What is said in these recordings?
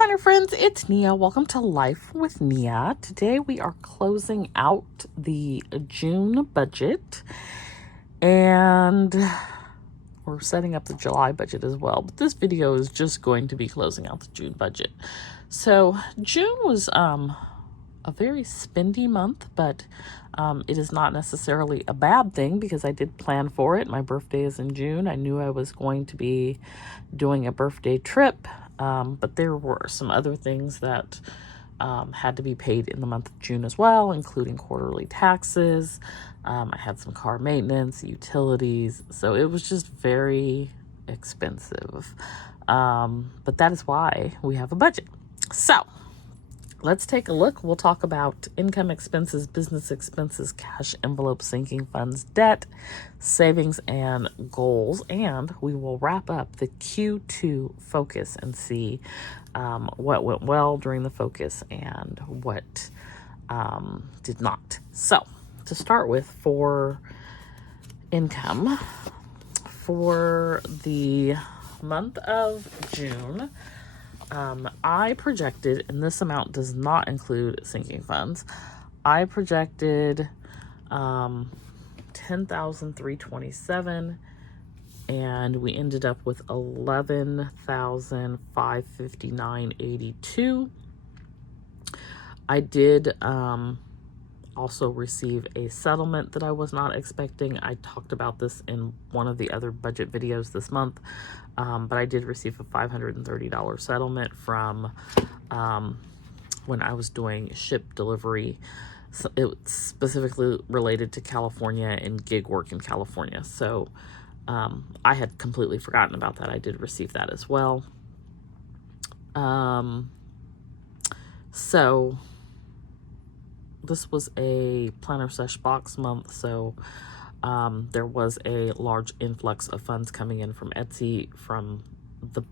planner friends, it's Nia. Welcome to Life with Nia. Today we are closing out the June budget and we're setting up the July budget as well. But this video is just going to be closing out the June budget. So June was a very spendy month, but it is not necessarily a bad thing because I did plan for it. My birthday is in June. I knew I was going to be doing a birthday trip. But there were some other things that had to be paid in the month of June as well, including quarterly taxes. I had some car maintenance, utilities, so it was just very expensive. But that is why we have a budget. So let's take a look. We'll talk about income, expenses, business expenses, cash envelope, sinking funds, debt, savings, and goals. And we will wrap up the Q2 focus and see what went well during the focus and what did not. So to start with, for income, for the month of June, I projected, and this amount does not include sinking funds, I projected $10,327, and we ended up with $11,559.82. I did also receive a settlement that I was not expecting. I talked about this in one of the other budget videos this month. But I did receive a $530 settlement from when I was doing ship delivery. So it's specifically related to California and gig work in California. So I had completely forgotten about that. I did receive that as well. So this was a planner sesh box month. So there was a large influx of funds coming in from Etsy from the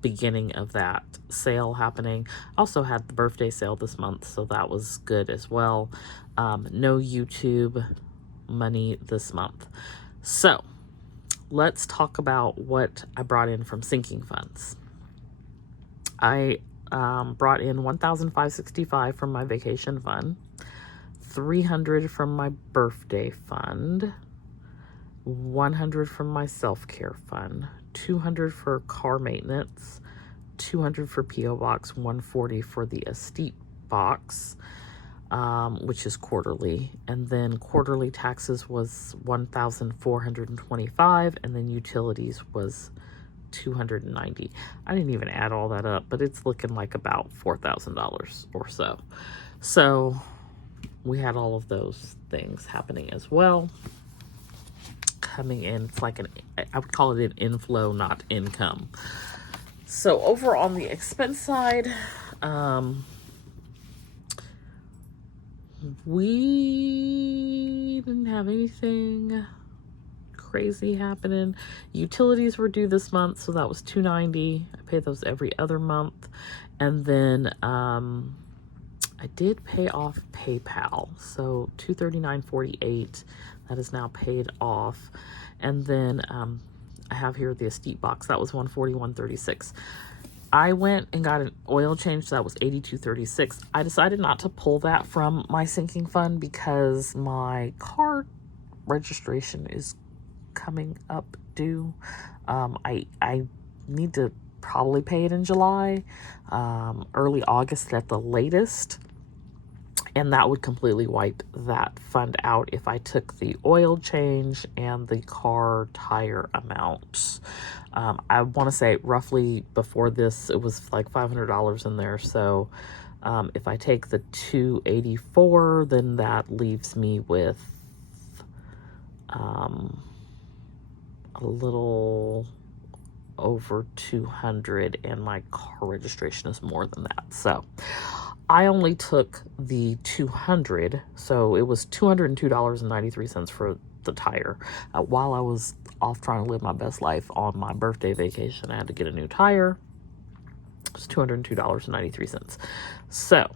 beginning of that sale happening. Also had the birthday sale this month, so that was good as well. No YouTube money this month. So let's talk about what I brought in from sinking funds. I brought in $1,565 from my vacation fund, $300 from my birthday fund, $100 from my self-care fund, $200 for car maintenance, $200 for P.O. Box, $140 for the estate box, which is quarterly, and then quarterly taxes was $1,425, and then utilities was $290. I didn't even add all that up, but it's looking like about $4,000 or so. So we had all of those things happening as well. Coming in, it's like I would call it an inflow, not income. So over on the expense side, we didn't have anything crazy happening. Utilities were due this month, so that was $290. I pay those every other month. And then I did pay off PayPal, so $239.48. That is now paid off. And then I have here the estate box. That was $141.36. I went and got an oil change. That was $82.36. I decided not to pull that from my sinking fund because my car registration is coming up due. I need to probably pay it in July, early August at the latest. And that would completely wipe that fund out if I took the oil change and the car tire amount. I want to say roughly before this, it was like $500 in there. So if I take the $284, then that leaves me with a little over $200, and my car registration is more than that. So I only took the $200, so it was $202.93 for the tire. While I was off trying to live my best life on my birthday vacation, I had to get a new tire. It was $202.93. So,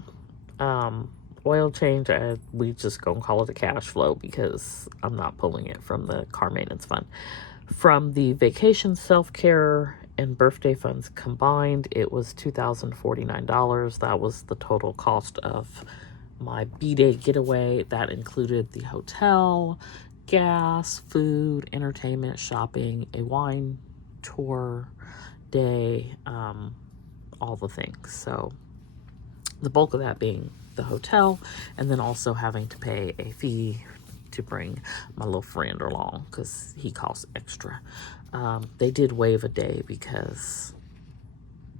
oil change, we just gonna call it a cash flow because I'm not pulling it from the car maintenance fund. From the vacation, self-care, and birthday funds combined, it was $2,049. That was the total cost of my B-Day getaway. That included the hotel, gas, food, entertainment, shopping, a wine tour day, all the things. So the bulk of that being the hotel, and then also having to pay a fee to bring my little friend along because he costs extra. They did waive a day because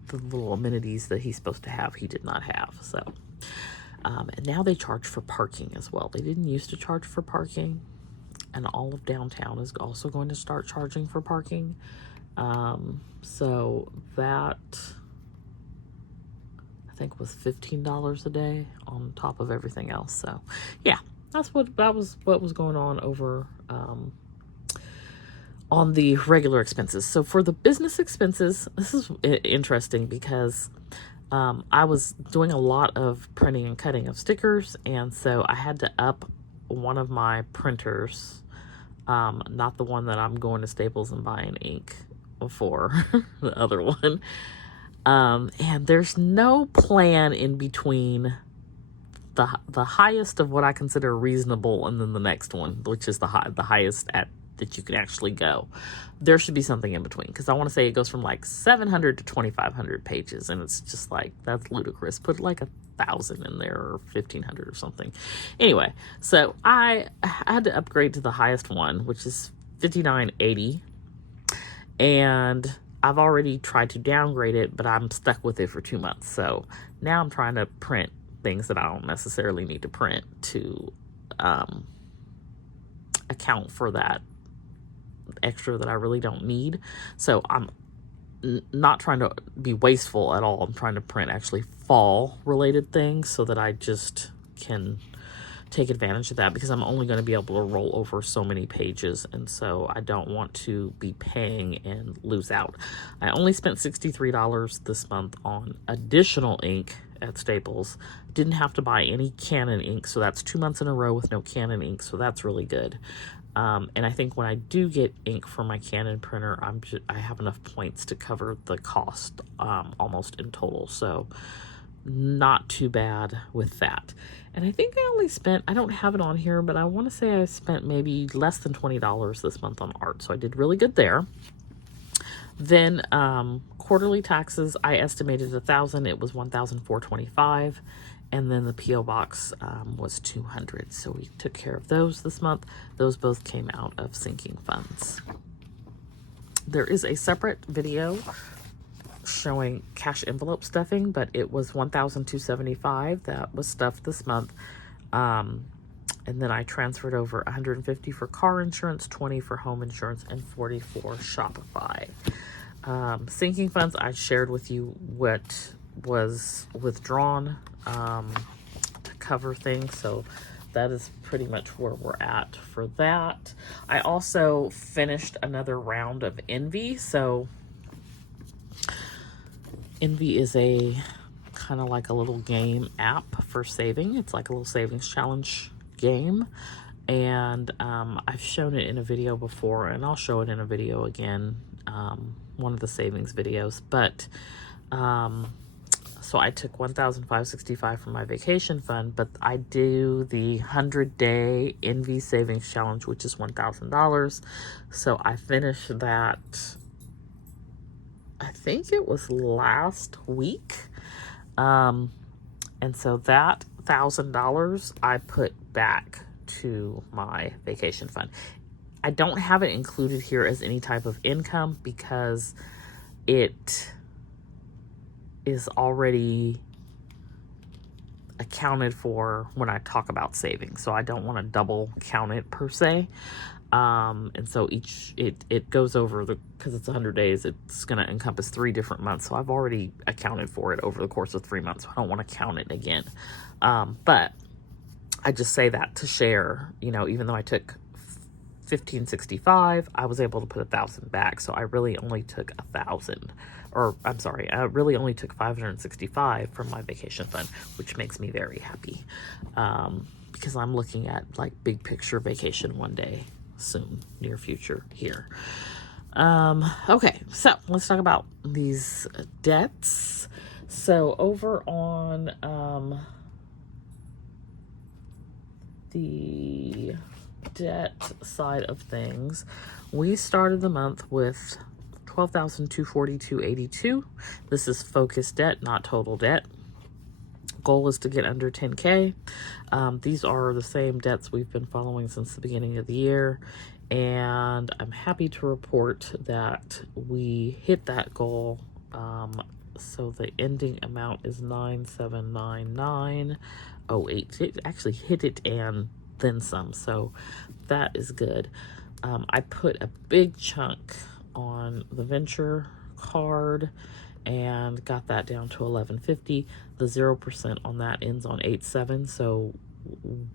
the little amenities that he's supposed to have, he did not have. So, and now they charge for parking as well. They didn't used to charge for parking, and all of downtown is also going to start charging for parking. So that, I think, was $15 a day on top of everything else. So yeah, that was what was going on over on the regular expenses. So for the business expenses, this is interesting because I was doing a lot of printing and cutting of stickers, and so I had to up one of my printers, not the one that I'm going to Staples and buying ink for, the other one. And there's no plan in between the highest of what I consider reasonable and then the next one, which is the highest that you can actually go. There should be something in between, because I want to say it goes from like 700 to 2,500 pages, and it's just like, that's ludicrous. Put like 1,000 in there, or 1,500 or something. Anyway, so I had to upgrade to the highest one, which is 5980, and I've already tried to downgrade it, but I'm stuck with it for 2 months. So now I'm trying to print things that I don't necessarily need to print to account for that extra that I really don't need. So I'm not trying to be wasteful at all. I'm trying to print actually fall related things so that I just can take advantage of that, because I'm only going to be able to roll over so many pages, and so I don't want to be paying and lose out. I only spent $63 this month on additional ink at Staples. Didn't have to buy any Canon ink, so that's 2 months in a row with no Canon ink, so that's really good. And I think when I do get ink for my Canon printer, I have enough points to cover the cost almost in total, so not too bad with that. And I think I only spent, I don't have it on here, but I want to say I spent maybe less than $20 this month on art, so I did really good there. Then quarterly taxes, I estimated $1,000. It was $1,425, and then the PO box was $200. So we took care of those this month. Those both came out of sinking funds. There is a separate video showing cash envelope stuffing, but it was $1,275 that was stuffed this month. And then I transferred over $150 for car insurance, $20 for home insurance, and $40 for Shopify. Sinking funds, I shared with you what was withdrawn to cover things, so that is pretty much where we're at for that. I also finished another round of Envy. So Envy is a kind of like a little game app for saving. It's like a little savings challenge game, and I've shown it in a video before, and I'll show it in a video again, one of the savings videos. But so I took $1,565 from my vacation fund, but I do the 100-day Envy savings challenge, which is $1,000. So I finished that, I think it was last week. And so that $1,000 I put back to my vacation fund. I don't have it included here as any type of income because it is already accounted for when I talk about savings. So I don't want to double count it per se. And so it goes over because it's 100 days, it's going to encompass 3 different months. So I've already accounted for it over the course of 3 months. So I don't want to count it again. But I just say that to share, even though I took $1,565, I was able to put $1,000 back. So I really only took $1,000, or I'm sorry, I really only took $565 from my vacation fund, which makes me very happy. Because I'm looking at like big picture vacation one day soon, near future here. Okay, so let's talk about these debts. So over on the debt side of things, we started the month with $12,242.82. This is focused debt, not total debt. Goal is to get under 10K. These are the same debts we've been following since the beginning of the year, and I'm happy to report that we hit that goal. So the ending amount is 9799.08. It actually hit it and then some, so that is good. I put a big chunk on the venture card and got that down to 1150. The 0% on that ends on 8/7, so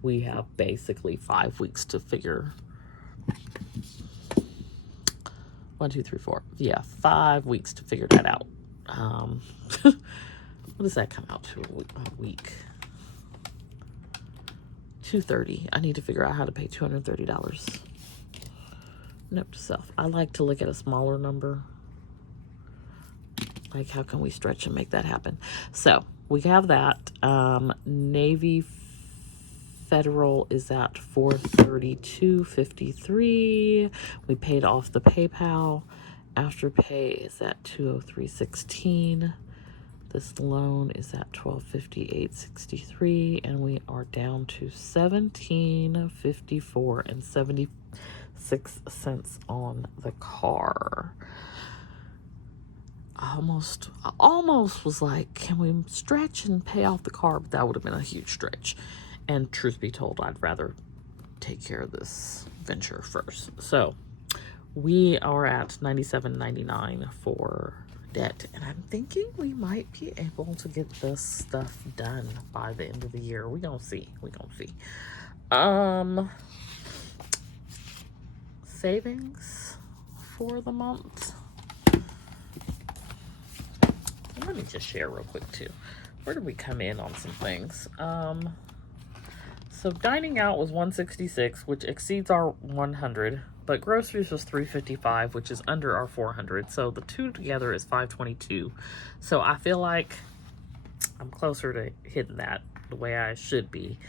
we have basically 5 weeks to figure. 1, 2, 3, 4. Yeah, 5 weeks to figure that out. What does that come out to a week? $230. I need to figure out how to pay $230. Note to self. I like to look at a smaller number. Like, how can we stretch and make that happen? So we have that. Navy Federal is at $432.53. We paid off the PayPal. Afterpay is at $203.16. This loan is at $1258.63, and we are down to $1754.76 on the car. I almost was like, can we stretch and pay off the car? But that would have been a huge stretch. And truth be told, I'd rather take care of this venture first. So we are at $97.99 for debt, and I'm thinking we might be able to get this stuff done by the end of the year. We're gonna see. Savings for the month. Let me just share real quick too. Where did we come in on some things? So dining out was $166, which exceeds our 100, but groceries was $355, which is under our 400. So the two together is $522. So I feel like I'm closer to hitting that the way I should be.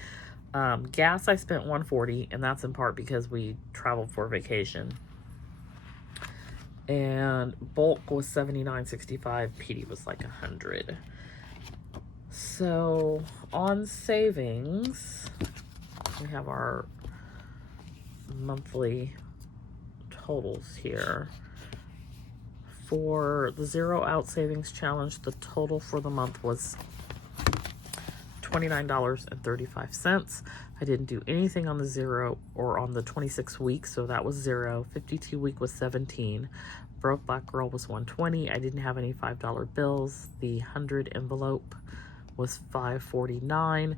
Gas, I spent $140, and that's in part because we traveled for vacation. And bulk was $79.65. PD was like $100. So on savings, we have our monthly totals here. For the 0 out savings challenge, the total for the month was $29.35. I didn't do anything on the 0 or on the 26 week, so that was 0. 52 week was 17. Broke Black Girl was $120. I didn't have any $5 bills. The 100 envelope was $549.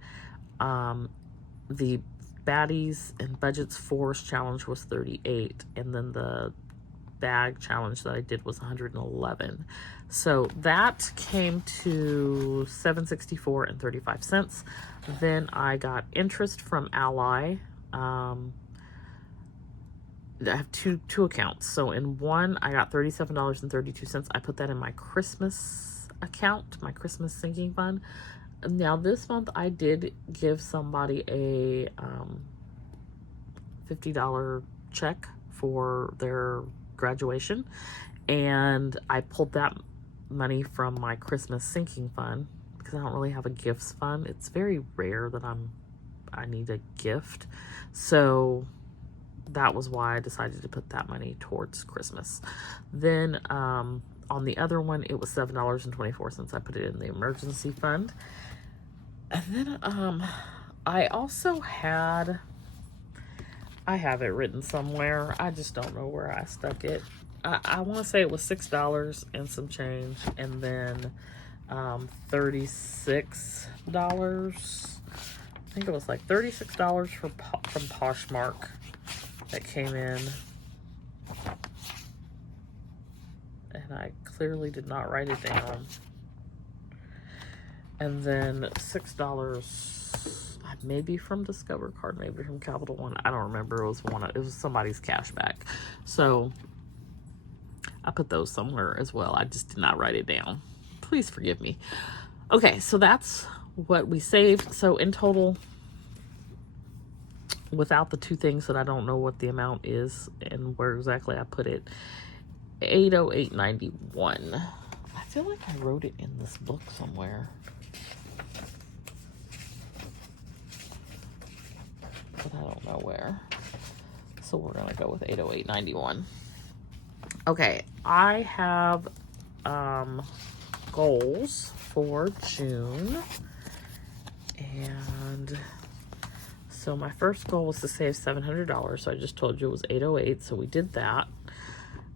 The Baddies and Budgets Force challenge was $38, and then the bag challenge that I did was $111. So that came to $764.35. Then I got interest from Ally. I have two accounts. So in one, I got $37.32. I put that in my Christmas account, my Christmas sinking fund. Now this month I did give somebody a $50 check for their graduation, and I pulled that money from my Christmas sinking fund because I don't really have a gifts fund. It's very rare that I need a gift, so that was why I decided to put that money towards Christmas. Then on the other one, it was $7.24. I put it in the emergency fund. And then I also had, I have it written somewhere. I just don't know where I stuck it. I want to say it was $6 and some change, and then $36. I think it was like $36 from Poshmark that came in, and I clearly did not write it down. And then $6, maybe from Discover Card, maybe from Capital One. I don't remember. It was somebody's cash back. So I put those somewhere as well. I just did not write it down. Please forgive me. Okay, so that's what we saved. So in total, without the two things that I don't know what the amount is and where exactly I put it, $808.91. I feel like I wrote it in this book somewhere, but I don't know where. So we're gonna go with $808.91. Okay, I have goals for June, and so my first goal was to save $700. So I just told you it was $808, so we did that.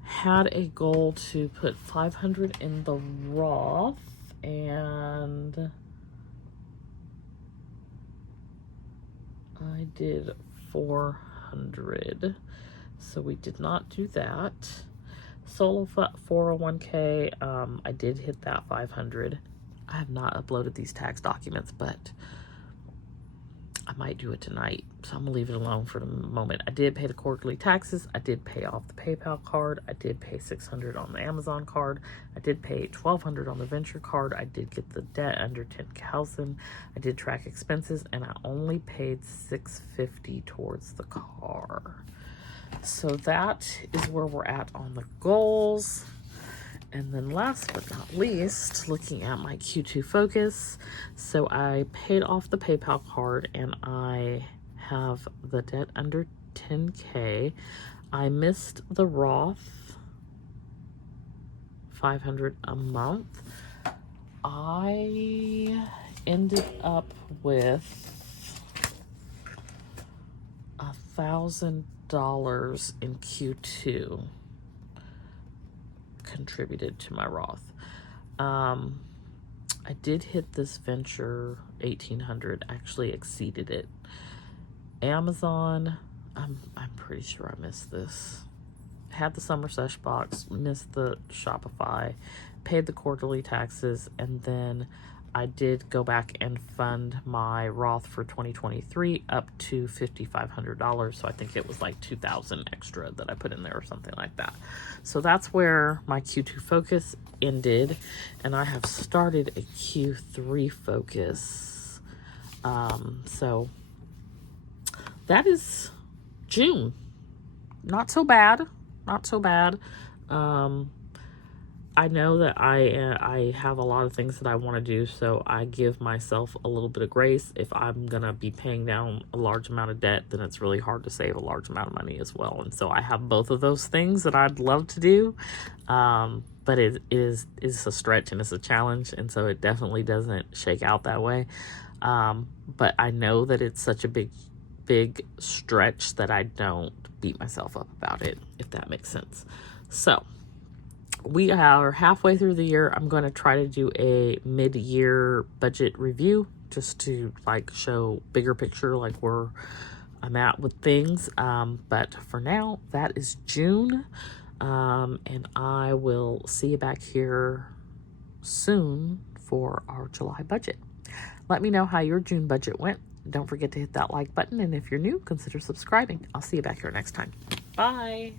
Had a goal to put $500 in the Roth, and I did $400. So we did not do that. Solo 401k, I did hit that $500. I have not uploaded these tax documents, but I might do it tonight, so I'm gonna leave it alone for the moment. I did pay the quarterly taxes. I did pay off the PayPal card. I did pay $600 on the Amazon card. I did pay $1,200 on the venture card. I did get the debt under $10,000. I did track expenses, and I only paid $650 towards the car. So that is where we're at on the goals. And then last but not least, looking at my Q2 focus. So I paid off the PayPal card, and I have the debt under 10K. I missed the Roth, $500 a month. I ended up with $1,000 in Q2 contributed to my Roth. I did hit this venture 1,800, actually exceeded it. Amazon, I'm pretty sure I missed this. Had the summer sesh box, missed the Shopify, paid the quarterly taxes, and then I did go back and fund my Roth for 2023 up to $5,500. So I think it was like $2,000 extra that I put in there or something like that. So that's where my Q2 focus ended, and I have started a Q3 focus. So that is June. Not so bad. Not so bad. I know that I have a lot of things that I want to do, so I give myself a little bit of grace. If I'm going to be paying down a large amount of debt, then it's really hard to save a large amount of money as well. And so I have both of those things that I'd love to do, but it is a stretch and it's a challenge, and so it definitely doesn't shake out that way. But I know that it's such a big stretch that I don't beat myself up about it, if that makes sense. So we are halfway through the year. I'm going to try to do a mid-year budget review just to like show bigger picture, like where I'm at with things. But for now, that is June. And I will see you back here soon for our July budget. Let me know how your June budget went. Don't forget to hit that like button. And if you're new, consider subscribing. I'll see you back here next time. Bye.